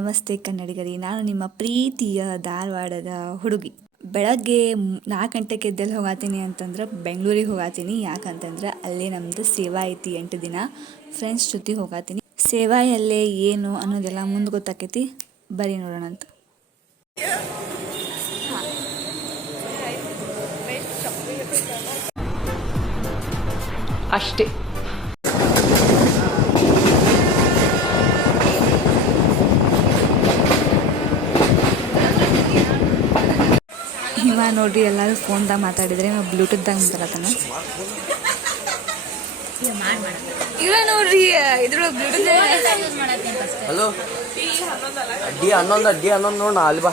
ನಮಸ್ತೆ ಕನ್ನಡಿಗರಿ, ನಾನು ನಿಮ್ಮ ಪ್ರೀತಿಯ ಧಾರವಾಡದ ಹುಡುಗಿ. ಬೆಳಗ್ಗೆ ನಾಲ್ಕು ಗಂಟೆಗೆ ಎದ್ದೆಲ್ಲಿ ಹೋಗಾತೀನಿ ಅಂತಂದ್ರೆ ಬೆಂಗಳೂರಿಗೆ ಹೋಗಾತೀನಿ. ಯಾಕಂತಂದ್ರೆ ಅಲ್ಲೇ ನಮ್ಮದು ಸೇವಾ ಐತಿ ಎಂಟು ದಿನ. ಫ್ರೆಂಡ್ಸ್ ಜೊತೆ ಹೋಗಾತೀನಿ. ಸೇವಾ ಎಲ್ಲೇ, ಏನು ಅನ್ನೋದೆಲ್ಲ ಮುಂದೆ ಗೊತ್ತಾಕೈತಿ. ಬರೀ ನೋಡೋಣ ಅಂತ. ಅಷ್ಟೇ. ಇವ ನೋಡ್ರಿ, ಎಲ್ಲರೂ ಫೋನ್ದಾಗ ಮಾತಾಡಿದ್ರೆ ನಾವು ಬ್ಲೂಟೂತ್ದಾಗ ಮಾತಾಡತಾನ ಇವ ನೋಡ್ರಿ, ಇದ್ರೊಳಗೆ ಬ್ಲೂಟೂತ್ ಹಲೋ ಅಡ್ಡಿ ಹನ್ನೊಂದು ಅಡ್ಡಿ ಹನ್ನೊಂದು ನೋಡೋಣ ಅಲ್ಲಿ ಬಾ.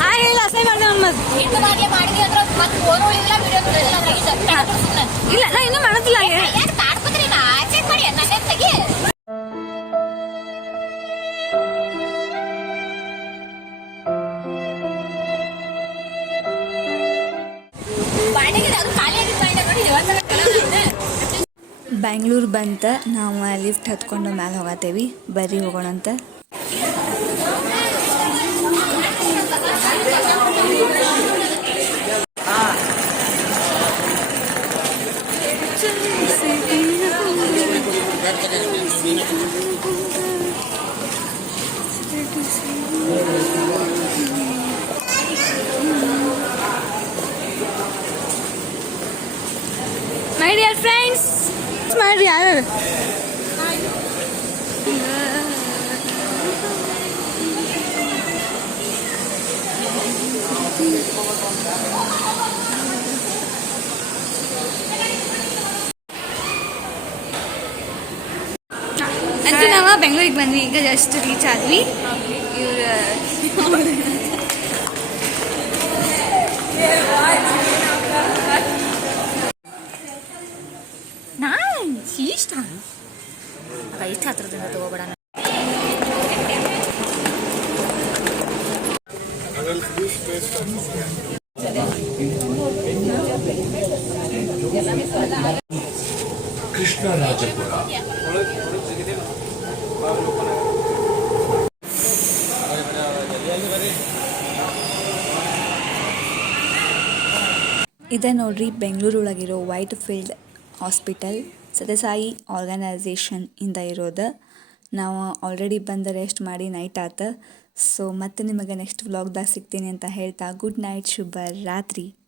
ಹಾಯ್ ಹೇಳ ಅಸೈ ಮಾಡ್ದೆ ಇಲ್ಲ ಬ್ಯಾಂಗ್ಳೂರ್ ಬಂತ ನಾವು ಲಿಫ್ಟ್ ಹತ್ಕೊಂಡು ಮ್ಯಾಲೆ ಹೋಗತ್ತೇವಿ ಬರ್ರಿ ಹೋಗೋಣ ಅಂತ ಮೈ ಡಿಯರ್ ಫ್ರೆಂಡ್ಸ್ ಮಾಡ್ರಿ ಯಾರು ಅಂತ ನಾವು ಬೆಂಗಳೂರಿಗೆ ಬಂದ್ವಿ ಈಗ ಜಸ್ಟ್ ರೀಚ್ ಆದ್ವಿ ಇವ್ರ ಇಷ್ಟ ಇಷ್ಟ ಹತ್ರದಿಂದ ತಗೋಬೇಡ ಕೃಷ್ಣರಾಜಪುರ. ಇದೆ ನೋಡ್ರಿ ಬೆಂಗಳೂರೊಳಗಿರೋ Whitefield hospital Sathya Sai organisation ಇಂದ ಇರೋದು. ನಾವು ಆಲ್ರೆಡಿ ಬಂದು ರೆಸ್ಟ್ ಮಾಡಿ ನೈಟ್ ಆತ. ಸೊ ಮತ್ತೆ ನಿಮಗೆ ನೆಕ್ಸ್ಟ್ ವ್ಲಾಗ್ದಾಗ ಸಿಗ್ತೀನಿ ಅಂತ ಹೇಳ್ತಾ ಗುಡ್ ನೈಟ್ ಶುಭ ರಾತ್ರಿ.